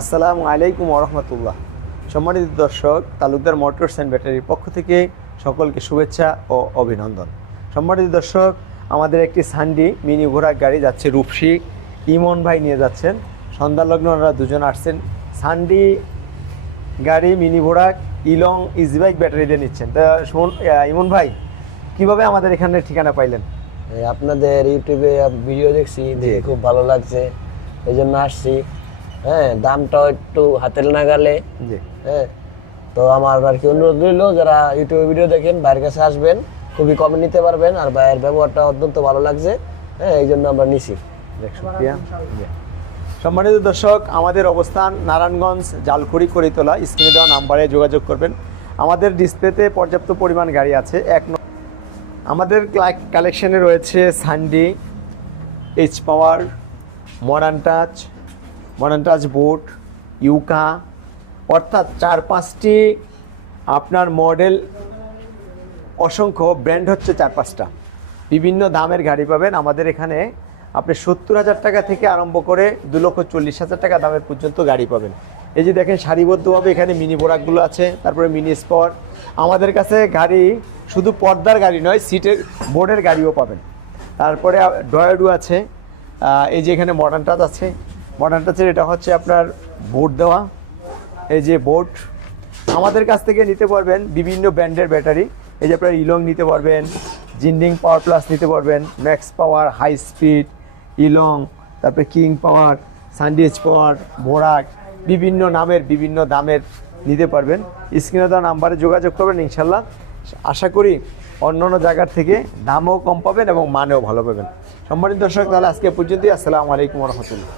আসসালামু আলাইকুম রহমতুল্লাহ সম্মানিত দর্শক তালুকদার মোটরস অ্যান্ড ব্যাটারির পক্ষ থেকে সকলকে শুভেচ্ছা ও অভিনন্দন। সম্মানিত দর্শক আমাদের একটি সান্ডি মিনি ঘোড়া গাড়ি যাচ্ছে রূপসী ইমন ভাই নিয়ে যাচ্ছেন। সন্ধ্যালগ্ন ওনারা দুজন আসছেন। সান্ডি গাড়ি মিনি ঘোড়া ইলং ইজিবাইক ব্যাটারি দিয়ে নিচ্ছেন। তা শুন ইমন ভাই কীভাবে আমাদের এখানে ঠিকানা পাইলেন? আপনাদের ইউটিউবে ভিডিও দেখছি দেখে খুব ভালো লাগছে। এই জন্য আসছি। হ্যাঁ দামটাও একটু হাতের নাগালে। হ্যাঁ তো আমার আর কি অনুরোধ রইল যারা ইউটিউবে ভিডিও দেখেন ভাইয়ের কাছে আসবেন খুবই কমে নিতে পারবেন আর ভাইয়ের ব্যবহারটা অত্যন্ত ভালো লাগছে। হ্যাঁ এই জন্য আমরা নিছি। সম্মানিত দর্শক আমাদের অবস্থান নারায়ণগঞ্জ জালকুড়ি করিতলা। স্ক্রিনে দেওয়া নাম্বারে যোগাযোগ করবেন। আমাদের ডিসপ্লেতে পর্যাপ্ত পরিমাণ গাড়ি আছে। এক আমাদের কালেকশনে রয়েছে সানডি H power modern touch touch boat, ইউকা, অর্থাৎ চার পাঁচটি আপনার মডেল অসংখ্য ব্র্যান্ড হচ্ছে চার পাঁচটা বিভিন্ন দামের গাড়ি পাবেন। আমাদের এখানে আপনি সত্তর হাজার টাকা থেকে আরম্ভ করে দু লক্ষ চল্লিশ হাজার টাকা দামের পর্যন্ত গাড়ি পাবেন। এই যে দেখেন, সারিবদ্ধভাবে এখানে মিনি বোরাকগুলো আছে, তারপরে মিনি স্পট আমাদের কাছে গাড়ি শুধু পর্দার গাড়ি নয়, সিটের, বোর্ডের গাড়িও পাবেন। তারপরে ডয়েডু আছে। এই যে এখানে মডার্ন টাচ আছে। মডার্ন টাচের এটা হচ্ছে আপনার বোর্ড দেওয়া। এই যে বোর্ড আমাদের কাছ থেকে নিতে পারবেন বিভিন্ন ব্র্যান্ডের ব্যাটারি। এই যে আপনার ইলং নিতে পারবেন জিন্ডিং পাওয়ার প্লাস নিতে পারবেন ম্যাক্স পাওয়ার হাই স্পিড ইলং তারপরে কিং পাওয়ার সানডিএচ পাওয়ার বোরাক বিভিন্ন নামের, বিভিন্ন দামের নিতে পারবেন। স্ক্রিনে দেওয়া নাম্বারে যোগাযোগ করবেন ইনশাল্লাহ। আশা করি অন্য অন্য জায়গার থেকে দামও কম পাবেন এবং মানেও ভালো পাবেন। সম্মানিত দর্শক, তাহলে আজকে পর্যন্তই। আসসালামু আলাইকুম রহমতুল্লাহ।